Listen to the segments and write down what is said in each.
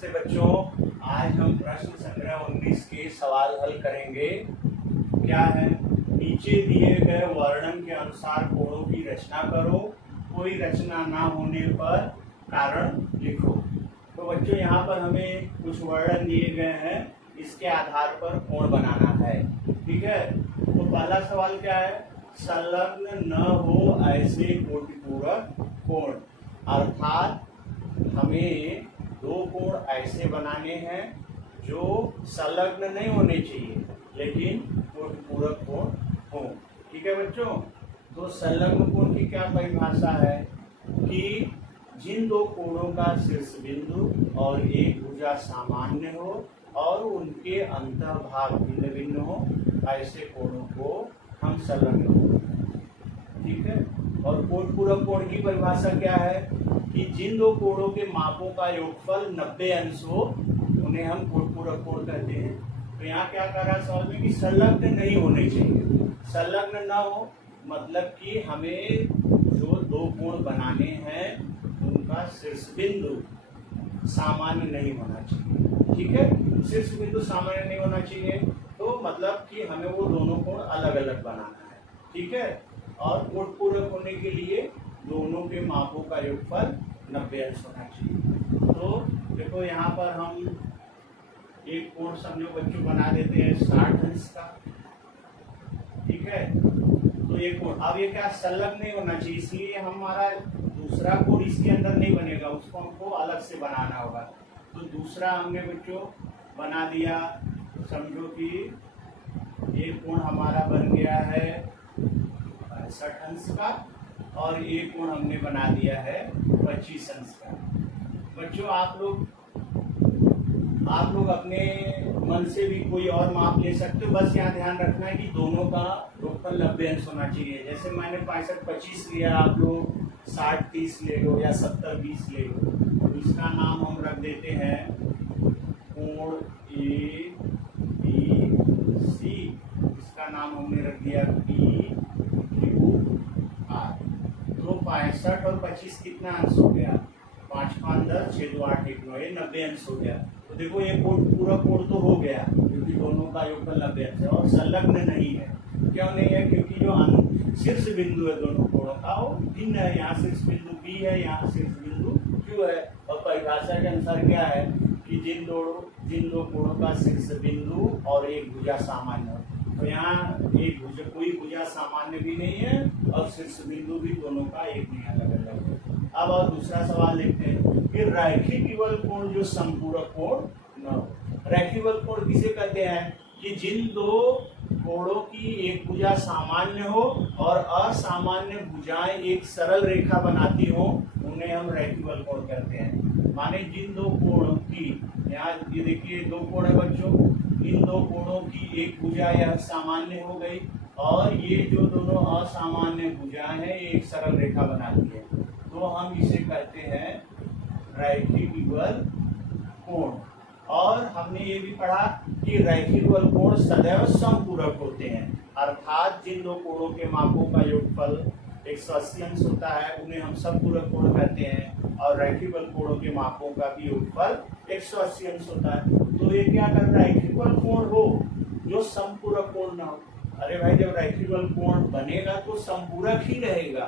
नमस्ते बच्चों, आज हम प्रश्न संग्रह 19 के सवाल हल करेंगे। क्या है? नीचे दिए गए वर्णन के अनुसार कोणों की रचना करो, कोई रचना ना होने पर कारण लिखो। तो बच्चों यहाँ पर हमें कुछ वर्णन दिए गए हैं, इसके आधार पर कोण बनाना है। ठीक है, तो पहला सवाल क्या है? संलग्न न हो ऐसे कोटिपूरक कोण, अर्थात हमें दो कोण ऐसे बनाने हैं जो संलग्न नहीं होने चाहिए लेकिन कोटिपूरक कोण हो। ठीक है बच्चों, तो संलग्न कोण की क्या परिभाषा है कि जिन दो कोणों का शीर्ष बिंदु और एक भुजा सामान्य हो और उनके अंतःभाग भिन्न भिन्न हो, ऐसे कोणों को हम संलग्न बोलते हैं। ठीक है, और कोटिपूरक कोण की परिभाषा क्या है कि जिन दो कोणों के मापों का योगफल 90 अंश हो, उन्हें हम कोटिपूरक कोण कहते हैं। तो यहाँ क्या कर रहा है सवाल में कि संलग्न नहीं होने चाहिए। संलग्न न हो मतलब कि हमें जो दो कोण बनाने हैं उनका शीर्ष बिंदु सामान्य नहीं होना चाहिए। ठीक है, शीर्ष बिंदु सामान्य नहीं होना चाहिए, तो मतलब कि हमें वो दोनों कोण अलग अलग बनाना है। ठीक है, और कोटिपूरक होने के लिए दोनों के मापों का योगफल 90 अंश होना चाहिए। तो देखो यहाँ पर हम एक कोण समझो बच्चों बना देते हैं 60 अंश का। ठीक है, तो ये कोण अब ये क्या संलग्न नहीं होना चाहिए, इसलिए हमारा दूसरा कोण इसके अंदर नहीं बनेगा, उसको हमको अलग से बनाना होगा। तो दूसरा हमने बच्चों बना दिया, समझो कि ये कोण हमारा बन गया है 65 अंश का और एक कोण हमने बना दिया है 25 अंश का। बच्चों आप लोग अपने मन से भी कोई और माप ले सकते हो, बस यहाँ ध्यान रखना है कि दोनों का योगफल 90 अंश होना चाहिए। जैसे मैंने 65-25 लिया, आप लोग 60-30 ले लो या 70-20 ले लो। तो इसका नाम हम रख देते हैं कोण ए बी सी, इसका नाम हमने रख दिया पी क्यू आर। तो 65 और 25 कितना अंश हो गया? 5 5 10 6 2 8 1 9, ये 90 अंश हो गया। तो देखो ये पूरा कोण तो हो गया क्योंकि दोनों का योगफल 90 अंश है और संलग्न नहीं है। क्यों नहीं है? क्योंकि जो शीर्ष बिंदु है दोनों कोणों का वो भिन्न है। यहाँ शीर्ष बिंदु बी है, यहाँ शीर्ष बिंदु क्यू है। और परिभाषा के अनुसार क्या है कि जिन दो कोणों का शीर्ष बिंदु और एक भुजा सामान्य हो। तो यहाँ एक भुजा, कोई भुजा सामान्य भी नहीं है और शीर्ष बिंदु भी दोनों का एक नहीं, अलग अलग है। अब और दूसरा सवाल देखते हैं कि रैखिक युगल कोण जो संपूरक कोण न हो। रैखिक युगल कोण किसे कहते हैं कि जिन दो कोणों की एक भुजा सामान्य हो और असामान्य भुजाएं एक सरल रेखा बनाती हो, उन्हें हम रैखिक युगल कोण कहते हैं। माने जिन दो कोणों की, यहाँ ये देखिए दो कोण है बच्चों, इन दो कोणों की एक भुजा यह सामान्य हो गई और ये जो दोनों असामान्य भुजाएं हैं ये एक सरल रेखा बनाती है, तो हम इसे कहते हैं रैखिक युगल कोण। और हमने ये भी पढ़ा कि रैखिक युगल कोण सदैव समपूरक होते हैं, अर्थात जिन दो कोणों के मापों का योगफल 180 अंश होता है उन्हें हम समपूरक कोण कहते हैं, और रैखिक युगल कोणों के मापों का भी योगफल 180 अंश होता है। तो ये क्या करता है? रैखिक युगल कोण हो जो समपूरक कोण ना हो। अरे भाई, जब रैखिक युगल कोण बनेगा तो समपूरक ही रहेगा,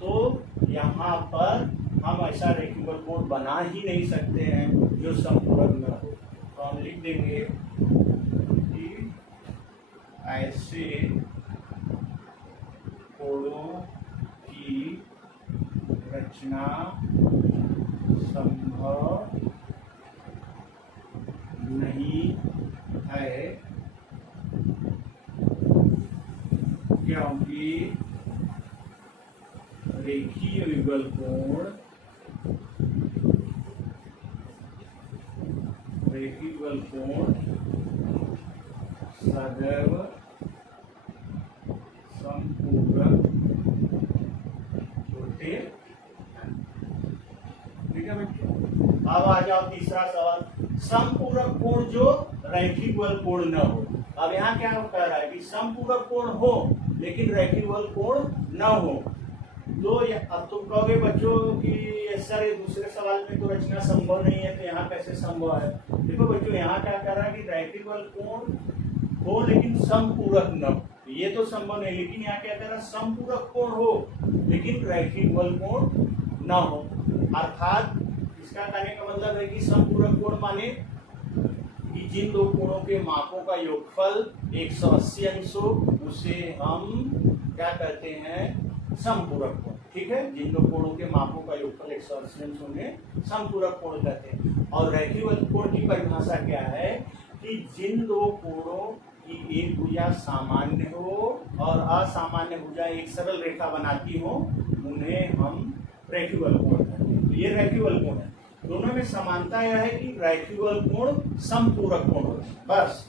तो यहाँ पर हम ऐसा रैखिक युगल कोण बना ही नहीं सकते हैं जो समपूरक न हो। तो हम लिख देंगे कि ऐसे कोणों की रचना संभव नहीं है क्योंकि रेखीय युगल कोण सदैव संपूरक होते हैं। ठीक है बच्चों, अब आ जाओ तीसरा सवाल, संपूरक कोण जो रैखिक युगल कोण न हो। अब यहाँ क्या कह रहा है कि संपूरक कोण हो लेकिन रैखिक युगल कोण न हो। तो अब तुम कहोगे बच्चों कि सर ये दूसरे सवाल में तो रचना संभव नहीं है, तो यहाँ कैसे संभव है? देखो बच्चों, यहाँ क्या कर रहा है कि रैखिक बल कोण हो लेकिन समपूरक न हो, ये तो संभव नहीं। लेकिन यहाँ क्या कर रहा है, समपूरक कोण हो लेकिन रैखिक बल कोण न हो। अर्थात इसका कहने का मतलब है कि समपूरक कोण माने कि जिन दो कोणों के मापों का योगफल 180 अंश हो, उसे हम क्या कहते हैं, समपूरक कोण। ठीक है, जिन दो कोणों के मापों का योगफल 180 अंश होंगे समपूरक कोण कहते हैं। और रैखिक बल कोण की परिभाषा क्या है कि जिन दो कोणों की एक भुजा सामान्य हो और असामान्य भुजा एक सरल रेखा बनाती हो, उन्हें हम रैखिक बल कोण कहते हैं। तो ये रैखिक बल कोण है। दोनों में समानता यह है कि रैखिक बल कोण समपूरक कोण होता है, बस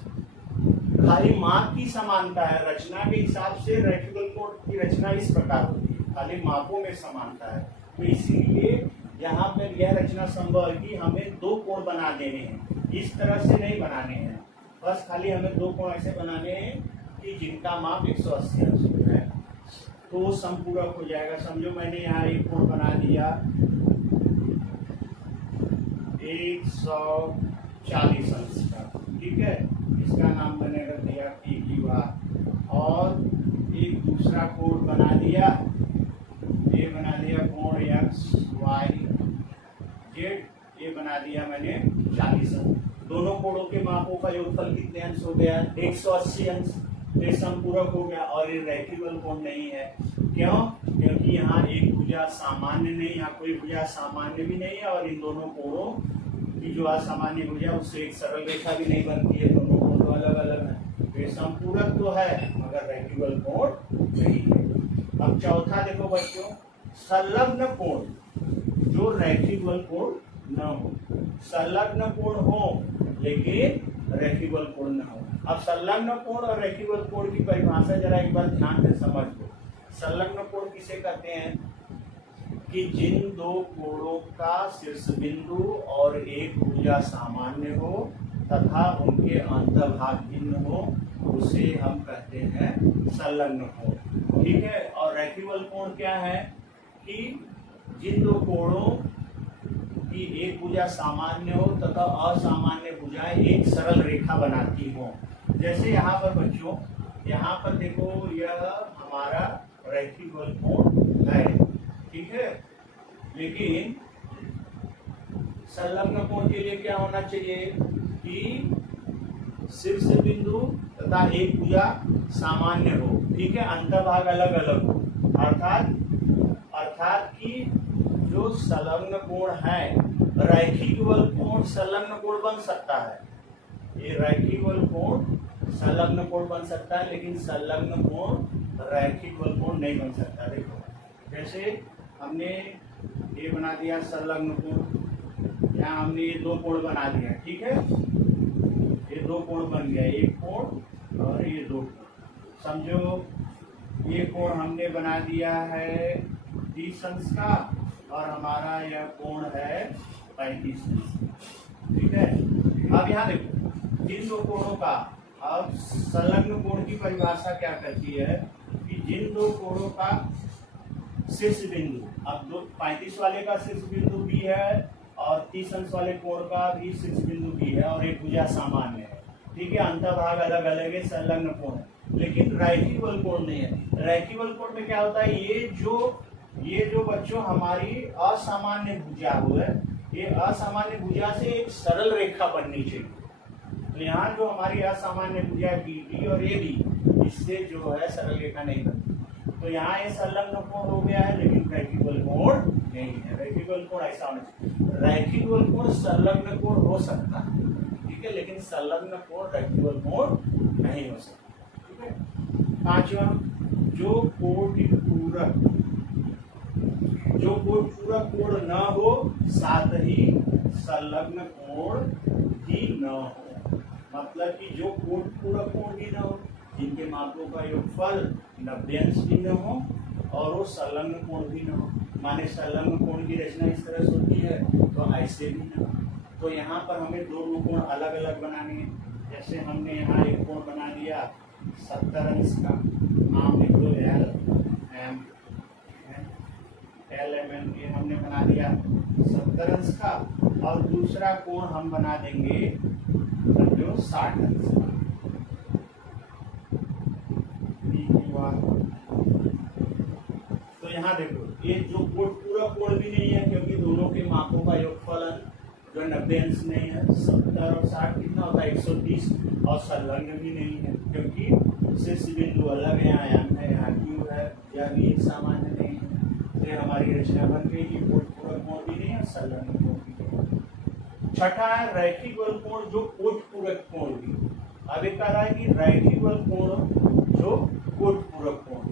खाली माप की समानता है। रचना के हिसाब से रैखिक बल कोण की रचना इस प्रकार होती है, खाली मापों में समानता है। तो इसीलिए यहाँ पर यह रचना संभव है कि हमें दो कोण बना देने हैं, इस तरह से नहीं बनाने हैं, बस खाली हमें दो कोण ऐसे बनाने हैं कि जिनका माप 180 अंश हो जाए, तो वो समपूरक हो जाएगा। समझो मैंने यहाँ एक कोण बना दिया 140 अंश का, ठीक है, इसका नाम मैंने रख दिया P की बात। और एक दूसरा कोण बना दिया, ये बना दिया कोण XYZ, ये बना दिया मैंने 40 अंश। दोनों कोणों के मापों का योगफल कितने अंश हो गया, 180 अंश। ये समपूरक हो गया और ये रैखिक बल कोण नहीं है। क्यों? क्योंकि यहाँ एक भुजा सामान्य नहीं, यहाँ कोई भुजा सामान्य भी नहीं है, और इन दोनों कोणों की जो असामान्य भुजा उससे एक सरल रेखा भी नहीं बनती है, दोनों कोण तो अलग अलग है। तो ये समपूरक तो है मगर रैखिक बल कोण नहीं है। अब चौथा देखो बच्चों, संलग्न कोण जो रैखिक बल कोण न हो। संलग्न कोण हो लेकिन रैखिक बल कोण न हो। अब संलग्न कोण और रैखिक बल कोण की परिभाषा जरा एक बार ध्यान से समझ लो। संलग्न कोण किसे कहते हैं कि जिन दो कोणों का शीर्ष बिंदु और एक भुजा सामान्य हो तथा उनके अंतर्भाग भिन्न हो, उसे हम कहते हैं संलग्न कोण। ठीक है, और रैखिक बल कोण क्या है कि जिन दो कोणों की एक भुजा सामान्य हो तथा असामान्य भुजाएं एक सरल रेखा बनाती हो। जैसे यहाँ पर बच्चों, यहाँ पर देखो यह हमारा रैखिक बल कोण है, ठीक है, लेकिन संलग्न कोण के लिए क्या होना चाहिए कि शीर्ष बिंदु तथा एक भुजा सामान्य हो, ठीक है, अंतर्भाग अलग अलग हो। अर्थात कि जो संलग्न कोण है, रैखिक बल कोण संलग्न कोण बन सकता है, ये रैखिक बल कोण संलग्न कोण बन सकता है, लेकिन संलग्न कोण रैखिक बल कोण नहीं बन सकता। देखो जैसे हमने ये बना दिया संलग्न कोण, यहाँ हमने ये दो कोण बना दिया, ठीक है, ये दो कोण बन गया, एक कोण और ये दो कोण। समझो ये कोण हमने बना दिया है 30 अंश का और हमारा यह कोण है 35 अंश, ठीक है। अब यहाँ देखो जिन दो कोणों का, अब संलग्न कोण की परिभाषा क्या कहती है कि जिन दो कोणों का शीर्ष बिंदु, अब 35 वाले का शीर्ष बिंदु भी है और 30 अंश वाले कोण का भी शीर्ष बिंदु भी है और एक भुजा सामान्य है, ठीक है, अंतर्भाग अलग अलग है, संलग्न कोण है, लेकिन रैखिक बल कोण नहीं है। रैखिक बल कोण में क्या होता है, ये जो बच्चों हमारी असामान्य भुजा है, ये असामान्य भुजा से एक सरल रेखा बननी चाहिए। तो यहाँ जो हमारी असामान्य भुजा BD और AB, इससे जो है सरल रेखा नहीं बनती। तो यहाँ ये संलग्न कोण हो गया है, लेकिन रैखिक बल कोण नहीं है। रैखिक बल कोण ऐसा होना चाहिए, रैखिक बल कोण संलग्न कोण हो सकता है, ठीक है, लेकिन संलग्न कोण रैखिक बल कोण नहीं हो सकता, ठीक है। पांचवा, जो कोटपूरक कोण न हो साथ ही संलग्न कोण भी न हो। मतलब कि जो कोटपूरक कोण भी न हो, जिनके मापों का योगफल 90 अंश भी न हो और वो संलग्न कोण भी न हो। माने संलग्न कोण की रचना इस तरह से होती है, तो ऐसे भी न हो। तो यहाँ पर हमें दो कोण अलग अलग बनाने हैं। जैसे हमने यहाँ एक कोण बना दिया 70 अंश का, नाम लिख लो LM, LMN ये हमने बना दिया 70 अंश का, और दूसरा कोण हम बना देंगे समझो 60 अंश का। तो यहाँ देखो ये जो कोण पूरा कोण भी नहीं है, क्योंकि दोनों के मापों का योगफलन जो 90 अंश नहीं है। 70 और 60 कितना होता है 130, और संलग्न भी नहीं है क्योंकि शीर्ष बिंदु अलग है, आयाम है, यहाँ क्यू है, यह भी एक सामान्य नहीं है। तो हमारी रचना बन गई कि कोण पूरक कोण भी नहीं है, संलग्न कोण भी नहीं। छठा है रैखिक बल कोण जो कोट पूरक कोण भी। अब एक कह रहा है कि रैखिक बल कोण जो कोट पूरक कोण,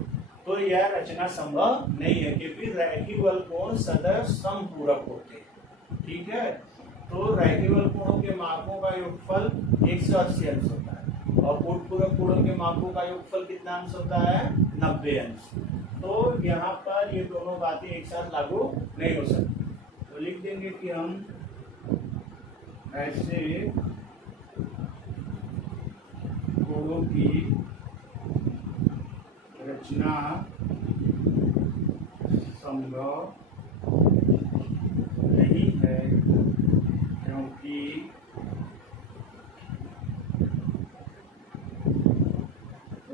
तो यह रचना संभव नहीं है क्योंकि रैखिक बल कोण सदैव समपूरक होते हैं। ठीक है, तो रैखिक बल कोणों के मापों का योगफल 180 अंश होता है, और कोट पूरक कोणों के मापों का योगफल कितना अंश होता है 90 अंश। तो यहाँ पर ये दोनों बातें एक साथ लागू नहीं हो सकती। तो लिख देंगे कि हम ऐसे कोणों की रचना संभव नहीं है क्योंकि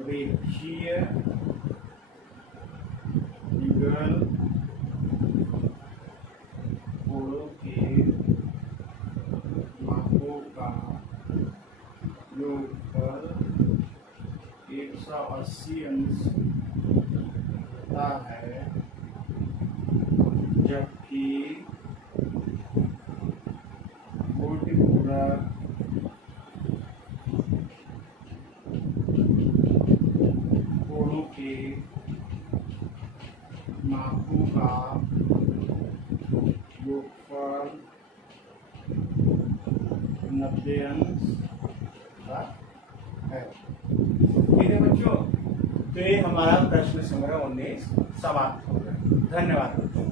रेखीय युगल कोणों के मापों का योगफल 180 अंश होता है, जबकि कोटि पूरक कोणों के मापों का योगफल 90 अंश का है। ठीक है बच्चों, तो ये हमारा प्रश्न संग्रह 19 समाप्त हो गया। धन्यवाद बच्चों।